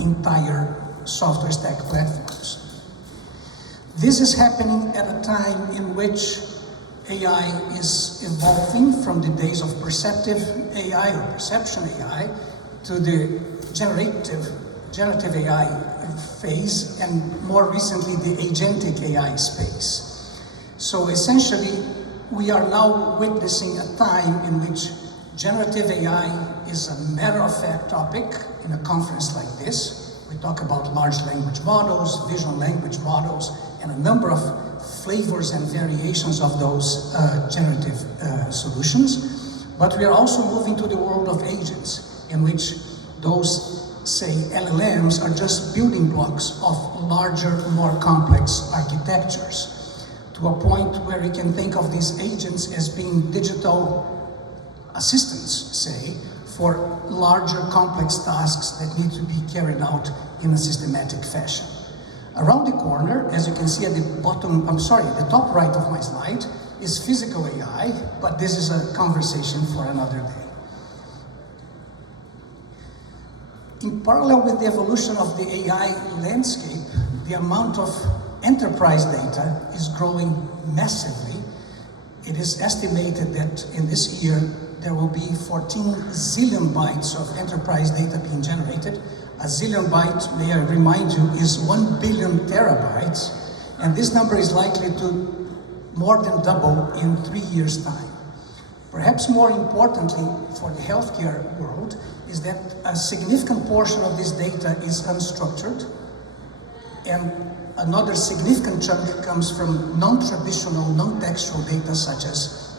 entire software stack platforms. This is happening at a time in which AI is evolving from the days of perceptive AI or perception AI to the generative AI phase, and more recently the agentic AI space. So essentially, we are now witnessing a time in which generative AI is a matter-of-fact topic in a conference like this. We talk about large language models, vision language models, and a number of flavors and variations of those generative solutions. But we are also moving to the world of agents, in which those, say, LLMs are just building blocks of larger, more complex architectures, to a point where we can think of these agents as being digital assistants, say, for larger complex tasks that need to be carried out in a systematic fashion. Around the corner, as you can see at the top right of my slide, is physical AI, but this is a conversation for another day. In parallel with the evolution of the AI landscape, the amount of enterprise data is growing massively. It is estimated that in this year, there will be 14 zillion bytes of enterprise data being generated. A zillion byte, may I remind you, is 1 billion terabytes, and this number is likely to more than double in 3 years' time. Perhaps more importantly for the healthcare world is that a significant portion of this data is unstructured, and another significant chunk comes from non-traditional, non-textual data such as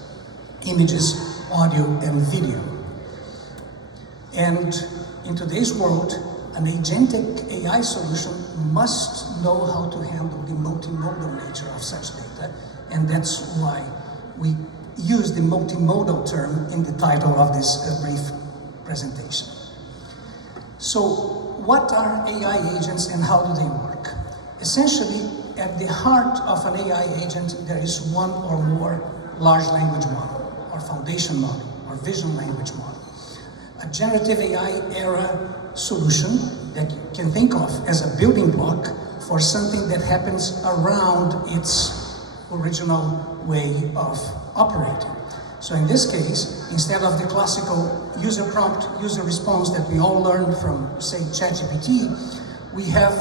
images, audio, and video. And in today's world, an agentic AI solution must know how to handle the multimodal nature of such data, and that's why we use the multimodal term in the title of this brief presentation. So, what are AI agents and how do they work? Essentially, at the heart of an AI agent, there is one or more large language model, or foundation model, or vision language model. A generative AI era solution that you can think of as a building block for something that happens around its original way of operating. So in this case, instead of the classical user prompt, user response that we all learned from, say, ChatGPT, we have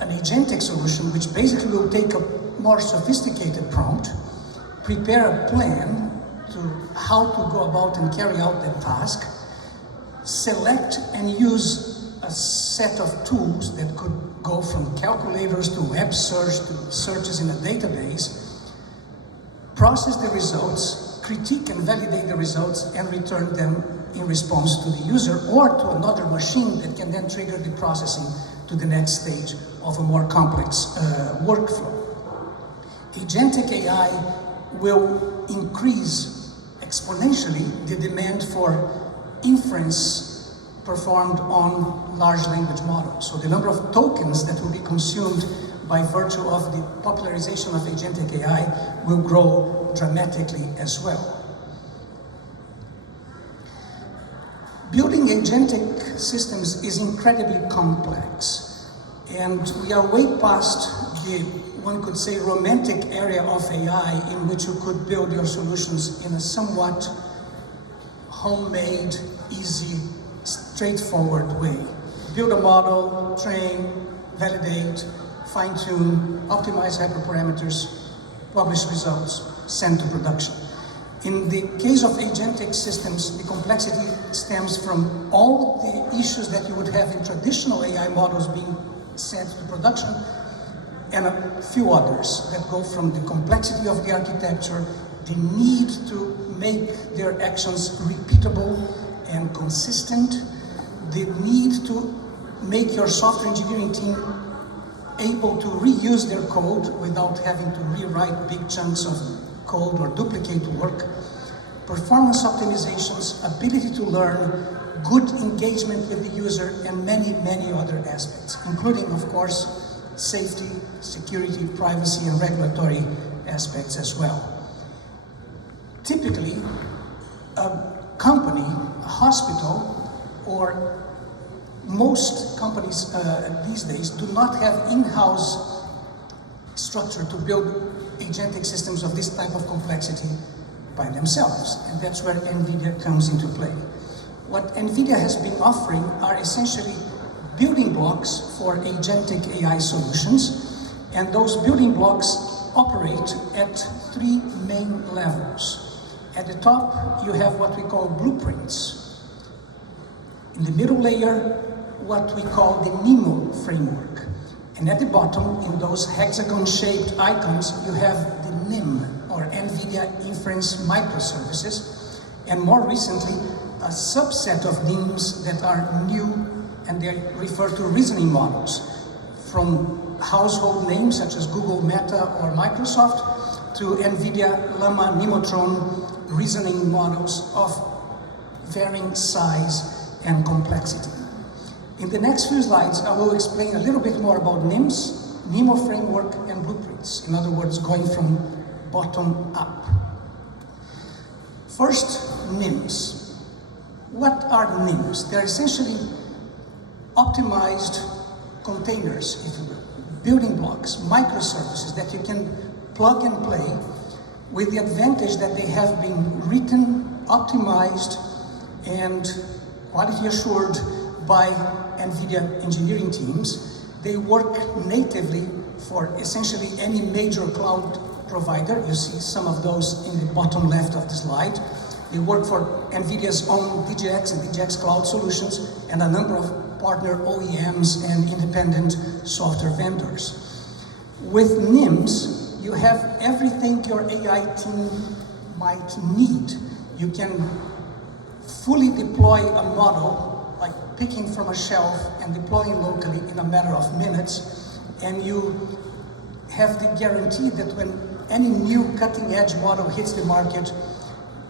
an agentic solution which basically will take a more sophisticated prompt, prepare a plan to how to go about and carry out that task, select and use a set of tools that could go from calculators to web search to searches in a database, process the results, critique and validate the results, and return them in response to the user or to another machine that can then trigger the processing to the next stage of a more complex workflow. Agentic AI will increase exponentially the demand for inference performed on large language models. So the number of tokens that will be consumed by virtue of the popularization of agentic AI will grow dramatically as well. Building agentic systems is incredibly complex, and we are way past the, one could say, romantic area of AI in which you could build your solutions in a somewhat homemade, easy, straightforward way. Build a model, train, validate, fine-tune, optimize hyperparameters, publish results, send to production. In the case of agentic systems, the complexity stems from all the issues that you would have in traditional AI models being sent to production, and a few others that go from the complexity of the architecture, the need to make their actions repeatable and consistent, the need to make your software engineering team able to reuse their code without having to rewrite big chunks of code or duplicate work, performance optimizations, ability to learn, good engagement with the user, and many, many other aspects, including, of course, safety, security, privacy, and regulatory aspects as well. Typically, a company, a hospital, or most companies these days do not have in-house structure to build agentic systems of this type of complexity by themselves, and that's where NVIDIA comes into play. What NVIDIA has been offering are essentially building blocks for agentic AI solutions, and those building blocks operate at 3 main levels. At the top, you have what we call blueprints. In the middle layer, what we call the NeMo framework. And at the bottom, in those hexagon-shaped icons, you have the NIM, or NVIDIA Inference Microservices, and more recently, a subset of NIMs that are new, and they refer to reasoning models, from household names such as Google, Meta, or Microsoft, to NVIDIA Llama Nemotron reasoning models of varying size and complexity. In the next few slides, I will explain a little bit more about NIMs, NeMo framework, and blueprints. In other words, going from bottom up. First, NIMs. What are NIMs? They're essentially optimized containers, if you will, building blocks, microservices that you can plug and play, with the advantage that they have been written, optimized, and quality assured by NVIDIA engineering teams. They work natively for essentially any major cloud provider. You see some of those in the bottom left of the slide. They work for NVIDIA's own DGX and DGX Cloud solutions and a number of partner OEMs and independent software vendors. With NIMs, you have everything your AI team might need. You can fully deploy a model, like picking from a shelf and deploying locally in a matter of minutes, and you have the guarantee that when any new cutting-edge model hits the market,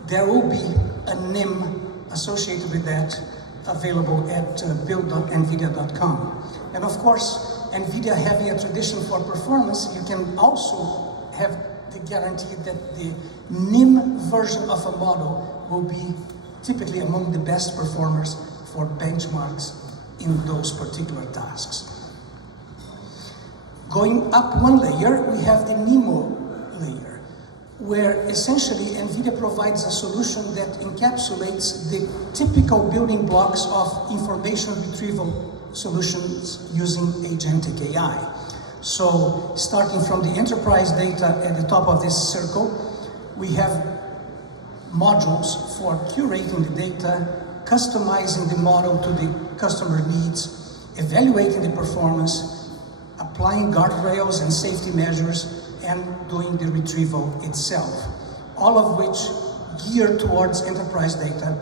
there will be a NIM associated with that available at build.nvidia.com. And of course, NVIDIA having a tradition for performance, you can also have the guarantee that the NIM version of a model will be typically among the best performers for benchmarks in those particular tasks. Going up one layer, we have the NeMo layer, where essentially NVIDIA provides a solution that encapsulates the typical building blocks of information retrieval solutions using agentic AI. So starting from the enterprise data at the top of this circle, we have modules for curating the data, customizing the model to the customer needs, evaluating the performance, applying guardrails and safety measures, and doing the retrieval itself, all of which geared towards enterprise data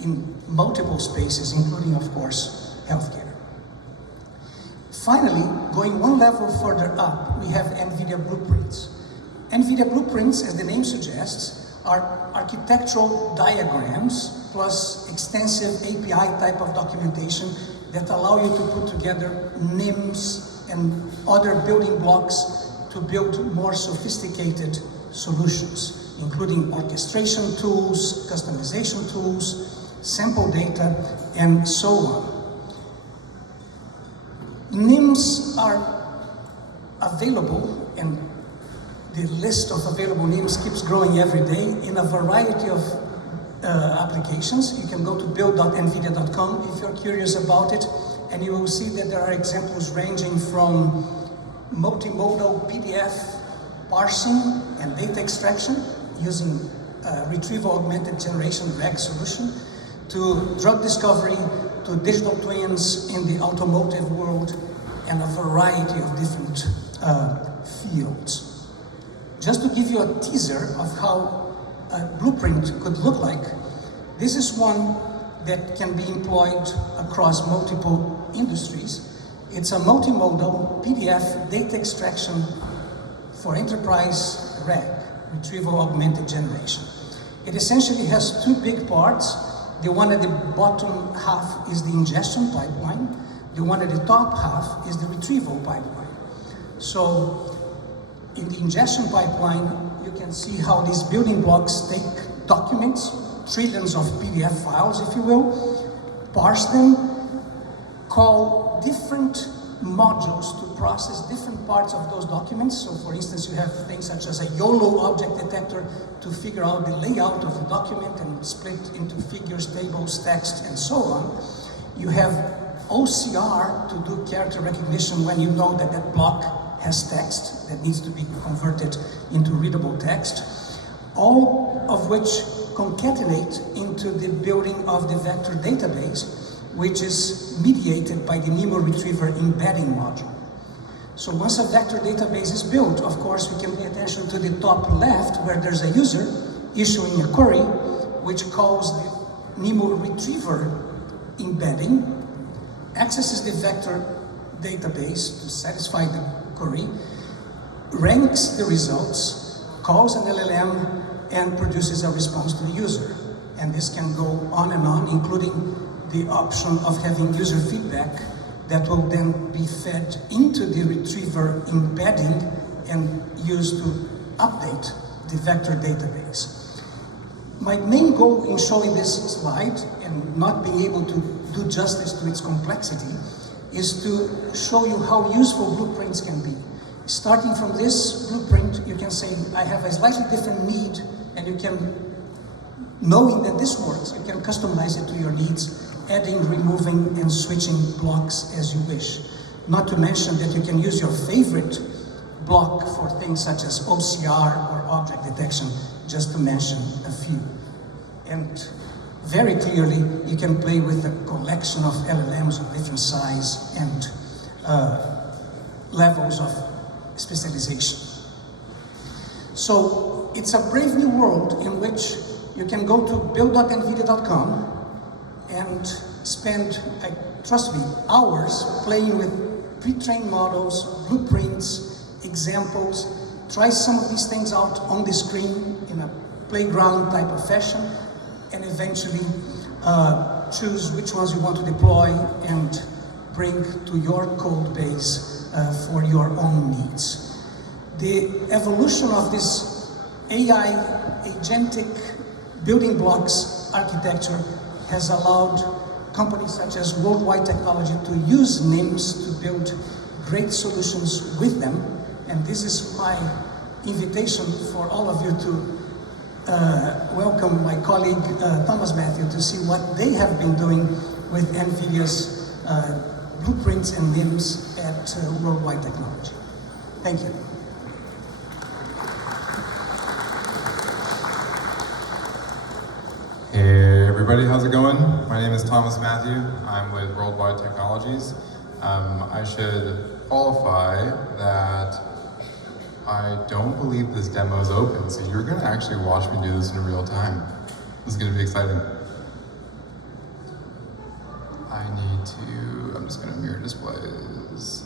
in multiple spaces, including, of course, healthcare. Finally, going one level further up, we have NVIDIA Blueprints. NVIDIA Blueprints, as the name suggests, are architectural diagrams plus extensive API type of documentation that allow you to put together NIMs and other building blocks to build more sophisticated solutions, including orchestration tools, customization tools, sample data, and so on. NIMs are available, and the list of available NIMs keeps growing every day in a variety of applications. You can go to build.nvidia.com if you're curious about it, and you will see that there are examples ranging from multimodal PDF parsing and data extraction using retrieval-augmented generation RAG solution, to drug discovery, to digital twins in the automotive world, and a variety of different fields. Just to give you a teaser of how a blueprint could look like, this is one that can be employed across multiple industries. It's a multimodal PDF data extraction for enterprise RAG, retrieval-augmented generation. It essentially has two big parts. The one at the bottom half is the ingestion pipeline. The one at the top half is the retrieval pipeline. So in the ingestion pipeline, you can see how these building blocks take documents, trillions of PDF files, if you will, parse them, call different modules to process different parts of those documents. So for instance, you have things such as a YOLO object detector to figure out the layout of the document and split into figures, tables, text, and so on. You have OCR to do character recognition when you know that that block has text that needs to be converted into readable text, all of which concatenate into the building of the vector database, which is mediated by the NeMo Retriever embedding module. So once a vector database is built, of course, we can pay attention to the top left where there's a user issuing a query, which calls the NeMo Retriever embedding, accesses the vector database to satisfy the query, ranks the results, calls an LLM, and produces a response to the user. And this can go on and on, including the option of having user feedback that will then be fed into the retriever embedding and used to update the vector database. My main goal in showing this slide and not being able to do justice to its complexity is to show you how useful blueprints can be. Starting from this blueprint, you can say, I have a slightly different need, and you can, knowing that this works, you can customize it to your needs, adding, removing, and switching blocks as you wish. Not to mention that you can use your favorite block for things such as OCR or object detection, just to mention a few. And very clearly, you can play with a collection of LLMs of different size and levels of specialization. So it's a brave new world in which you can go to build.nvidia.com and spend, trust me, hours playing with pre-trained models, blueprints, examples, try some of these things out on the screen in a playground type of fashion, and eventually choose which ones you want to deploy and bring to your code base for your own needs. The evolution of this AI agentic building blocks architecture has allowed companies such as Worldwide Technology to use NIMs to build great solutions with them. And this is my invitation for all of you to welcome my colleague Thomas Matthew to see what they have been doing with NVIDIA's blueprints and NIMs at Worldwide Technology. Thank you. Hey everybody, how's it going? My name is Thomas Matthew. I'm with Worldwide Technologies. I should qualify that I don't believe this demo is open, so you're gonna actually watch me do this in real time. This is gonna be exciting. I'm just gonna mirror displays.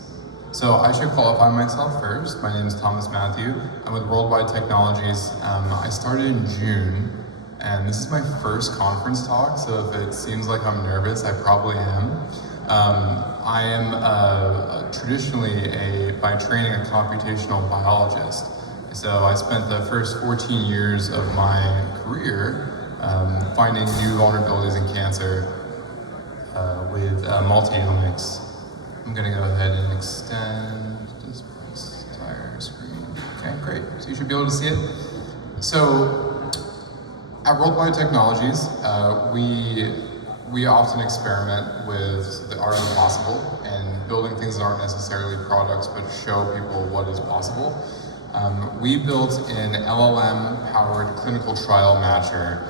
So I should qualify myself first. My name is Thomas Matthew. I'm with Worldwide Technologies. I started in June, and this is my first conference talk, so if it seems like I'm nervous, I probably am. I am traditionally, by training, a computational biologist. So I spent the first 14 years of my career finding new vulnerabilities in cancer with multi-omics. I'm gonna go ahead and extend this entire screen. Okay, great, so you should be able to see it. So at Worldwide Technologies, we often experiment with the art of the possible and building things that aren't necessarily products but show people what is possible. We built an LLM-powered clinical trial matcher,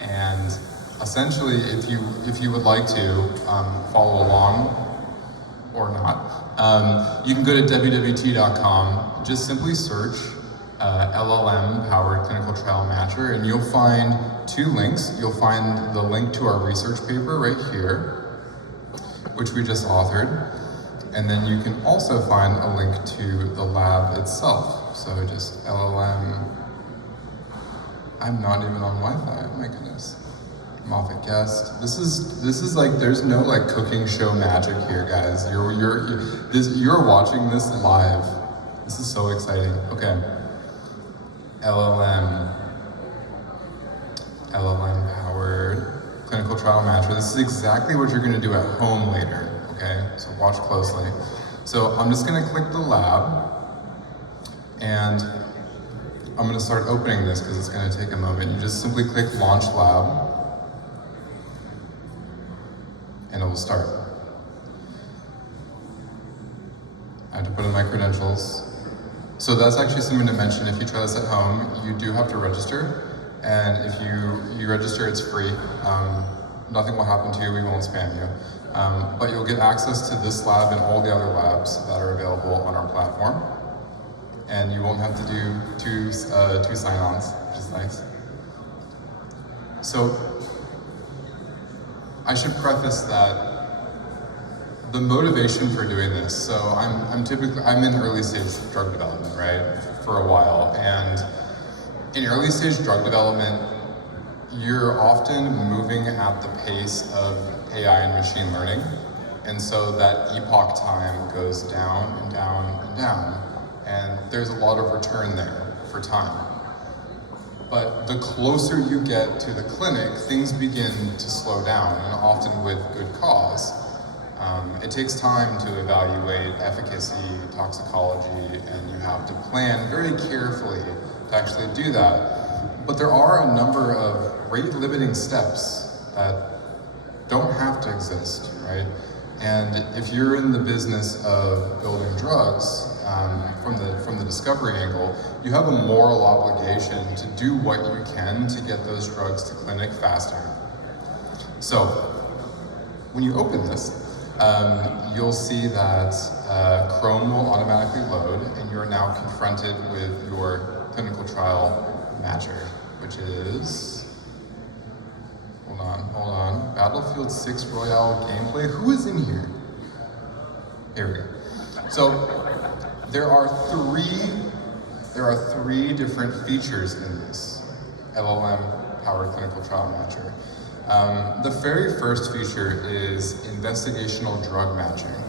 and essentially, if you would like to follow along or not, you can go to wwt.com, just simply search LLM-Powered Clinical Trial Matcher, and you'll find two links. You'll find the link to our research paper right here, which we just authored, and then you can also find a link to the lab itself. So just LLM, I'm not even on Wi-Fi, my goodness. I'm off at guest. This is like, there's no like cooking show magic here, guys. You're watching this live. This is so exciting. Okay. LLM-powered clinical trial matcher. This is exactly what you're gonna do at home later, okay? watch closely. So I'm just gonna click the lab, and I'm gonna start opening this because it's gonna take a moment. You just simply click Launch Lab, and it will start. I have to put in my credentials. So that's actually something to mention. If you try this at home, you do have to register. And if you register, it's free. Nothing will happen to you, we won't spam you. But you'll get access to this lab and all the other labs that are available on our platform. And you won't have to do two sign-ons, which is nice. So I should preface that the motivation for doing this, so I'm in early stage drug development, right, for a while, and in early stage drug development, you're often moving at the pace of AI and machine learning, and so that epoch time goes down and down and down, and there's a lot of return there for time. But the closer you get to the clinic, things begin to slow down, and often with good cause. It takes time to evaluate efficacy, toxicology, and you have to plan very carefully to actually do that. But there are a number of rate-limiting steps that don't have to exist, right? And if you're in the business of building drugs, from the discovery angle, you have a moral obligation to do what you can to get those drugs to clinic faster. So, when you open this, you'll see that Chrome will automatically load, and you're now confronted with your clinical trial matcher, which is, hold on, Battlefield 6 Royale gameplay. Who is in here? Here we go. So, there are three different features in this LLM-Powered Clinical Trial Matcher. The very first feature is investigational drug matching.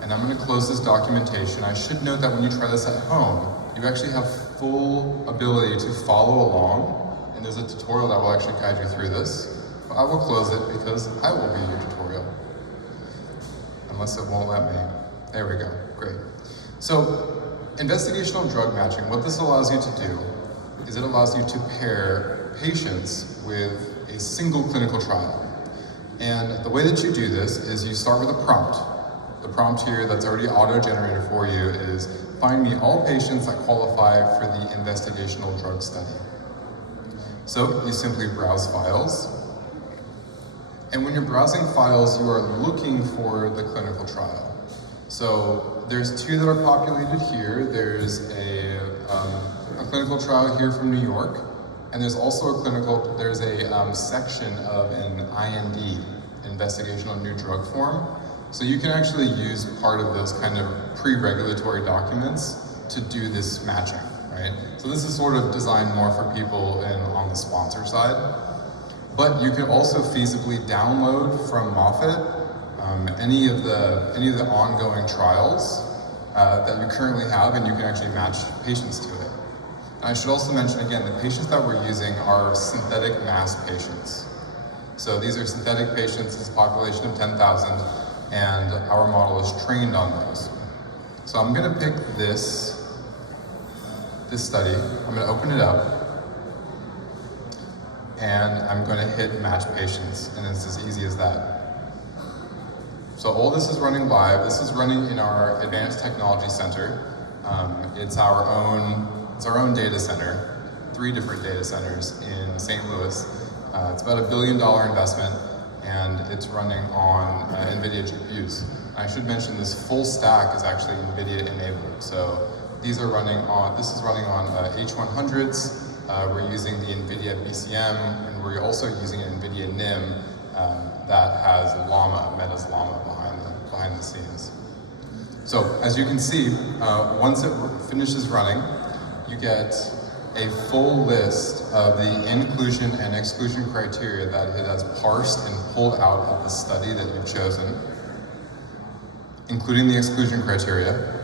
And I'm going to close this documentation. I should note that when you try this at home, you actually have full ability to follow along, and there's a tutorial that will actually guide you through this. But I will close it because I will be your tutorial. Unless it won't let me. There we go, great. So, investigational drug matching, what this allows you to do is it allows you to pair patients with a single clinical trial. And the way that you do this is you start with a prompt. The prompt here that's already auto-generated for you is, find me all patients that qualify for the investigational drug study. So you simply browse files. And when you're browsing files, you are looking for the clinical trial. So there's two that are populated here. There's a clinical trial here from New York, and there's also a section of an IND, Investigational New Drug Form. So you can actually use part of those kind of pre-regulatory documents to do this matching, right? So this is sort of designed more for people on the sponsor side. But you can also feasibly download from Moffitt any of the ongoing trials that you currently have, and you can actually match patients to it. And I should also mention again, the patients that we're using are synthetic masked patients. So these are synthetic patients, it's a population of 10,000, and our model is trained on those. So I'm gonna pick this study, I'm gonna open it up, and I'm gonna hit match patients, and it's as easy as that. So all this is running live. This is running in our Advanced Technology Center. It's our own data center, 3 different data centers in St. Louis. It's about $1 billion investment, and it's running on NVIDIA GPUs. I should mention this full stack is actually NVIDIA enabled. So this is running on H100s. We're using the NVIDIA BCM, and we're also using an NVIDIA NIM that has Meta's Llama behind the scenes. So as you can see, once it finishes running, you get a full list of the inclusion and exclusion criteria that it has parsed and pulled out of the study that you've chosen, including the exclusion criteria.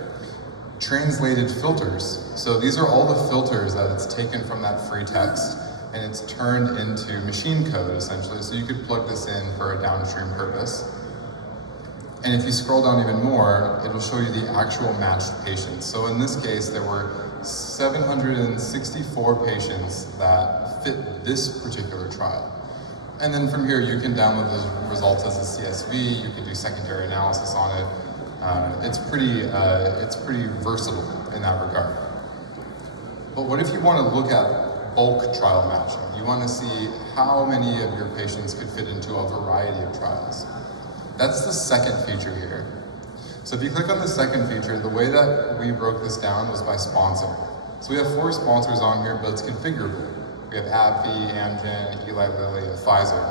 Translated filters. So these are all the filters that it's taken from that free text, and it's turned into machine code, essentially, so you could plug this in for a downstream purpose. And if you scroll down even more, it'll show you the actual matched patients. So in this case, there were 764 patients that fit this particular trial. And then from here, you can download those results as a CSV, you can do secondary analysis on it. It's pretty versatile in that regard. But what if you want to look at bulk trial matching? You want to see how many of your patients could fit into a variety of trials. That's the second feature here. So if you click on the second feature, the way that we broke this down was by sponsor. So we have 4 sponsors on here, but it's configurable. We have AbbVie, Amgen, Eli Lilly, and Pfizer.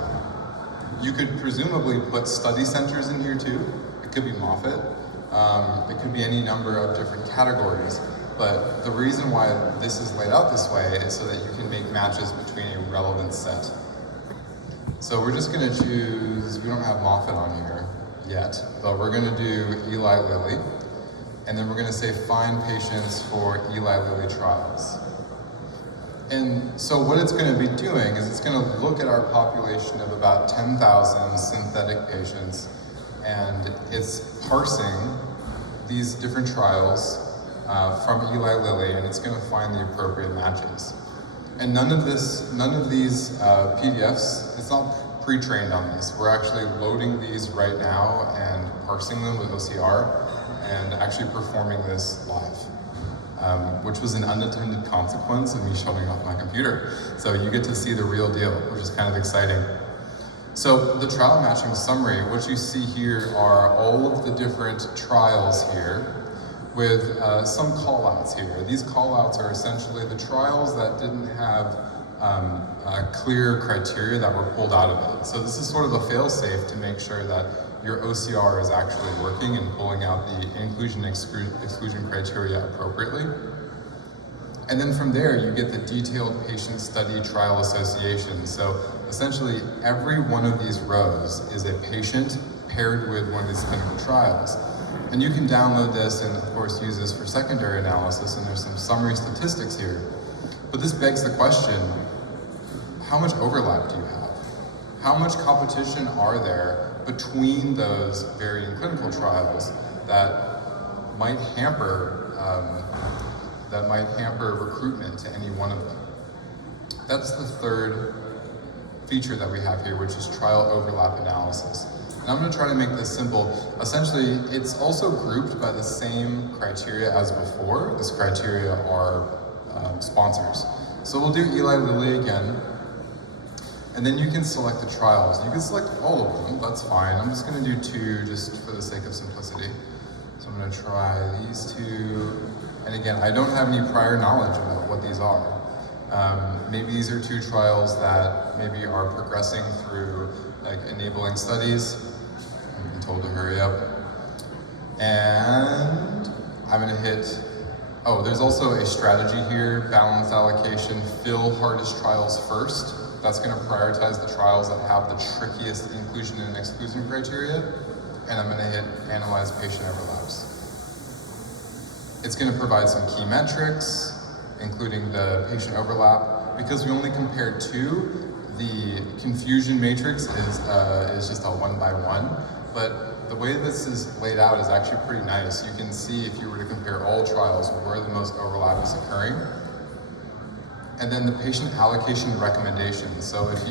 You could presumably put study centers in here too. It could be Moffitt. It could be any number of different categories. But the reason why this is laid out this way is so that you can make matches between a relevant set. So we're just going to choose, we don't have Moffitt on here yet, but we're going to do Eli Lilly. And then we're going to say find patients for Eli Lilly trials. And so what it's going to be doing is it's going to look at our population of about 10,000 synthetic patients, and it's parsing these different trials from Eli Lilly, and it's going to find the appropriate matches. And none of these PDFs, it's not pre-trained on these. We're actually loading these right now and parsing them with OCR and actually performing this live, which was an unintended consequence of me shutting off my computer. So you get to see the real deal, which is kind of exciting. So the trial matching summary, what you see here are all of the different trials here with some call-outs here. These call-outs are essentially the trials that didn't have clear criteria that were pulled out of it. So this is sort of a fail-safe to make sure that your OCR is actually working and pulling out the inclusion criteria appropriately. And then from there, you get the detailed patient study trial association. So essentially, every one of these rows is a patient paired with one of these clinical trials. And you can download this and of course use this for secondary analysis, and there's some summary statistics here. But this begs the question, how much overlap do you have? How much competition are there between those varying clinical trials that might hamper recruitment to any one of them? That's the third feature that we have here, which is trial overlap analysis. And I'm going to try to make this simple. Essentially, it's also grouped by the same criteria as before. This criteria are sponsors. So we'll do Eli Lilly again. And then you can select the trials. You can select all of them, that's fine. I'm just going to do 2 just for the sake of simplicity. So I'm going to try these 2. And again, I don't have any prior knowledge about what these are. Maybe these are 2 trials that maybe are progressing through like enabling studies. I'm told to hurry up. And I'm going to hit, there's also a strategy here, balanced allocation, fill hardest trials first. That's going to prioritize the trials that have the trickiest inclusion and exclusion criteria. And I'm going to hit analyze patient overlaps. It's going to provide some key metrics, including the patient overlap. Because we only compared 2, the confusion matrix is just a 1-by-1. But the way this is laid out is actually pretty nice. You can see if you were to compare all trials where the most overlap is occurring. And then the patient allocation recommendations. So if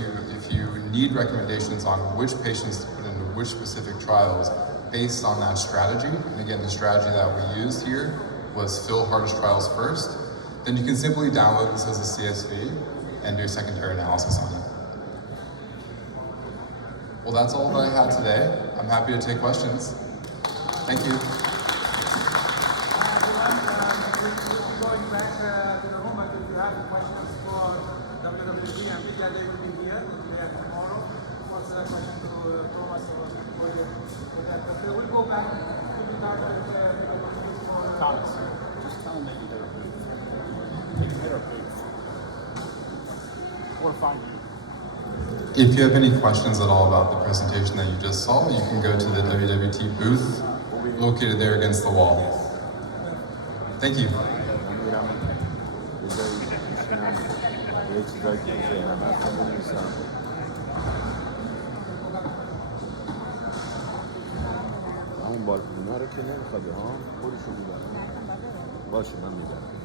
you need recommendations on which patients to put into which specific trials based on that strategy, and again, the strategy that we used here was fill hardest trials first, then you can simply download this as a CSV and do secondary analysis on it. Well, that's all that I had today. I'm happy to take questions. Thank you. Going back to the room, but if you have questions for WWD and NVIDIA, they will be here tomorrow. What's the question to Thomas or Oge for that? But we'll go back to the target for Thomas. Just tell them that you better take a better pick. Or find you. If you have any questions at all about the presentation that you just saw, you can go to the WWT booth located there against the wall. Thank you. این اینا رو که نمیخواد ها، خودشو میبرن. باشه من میبرم.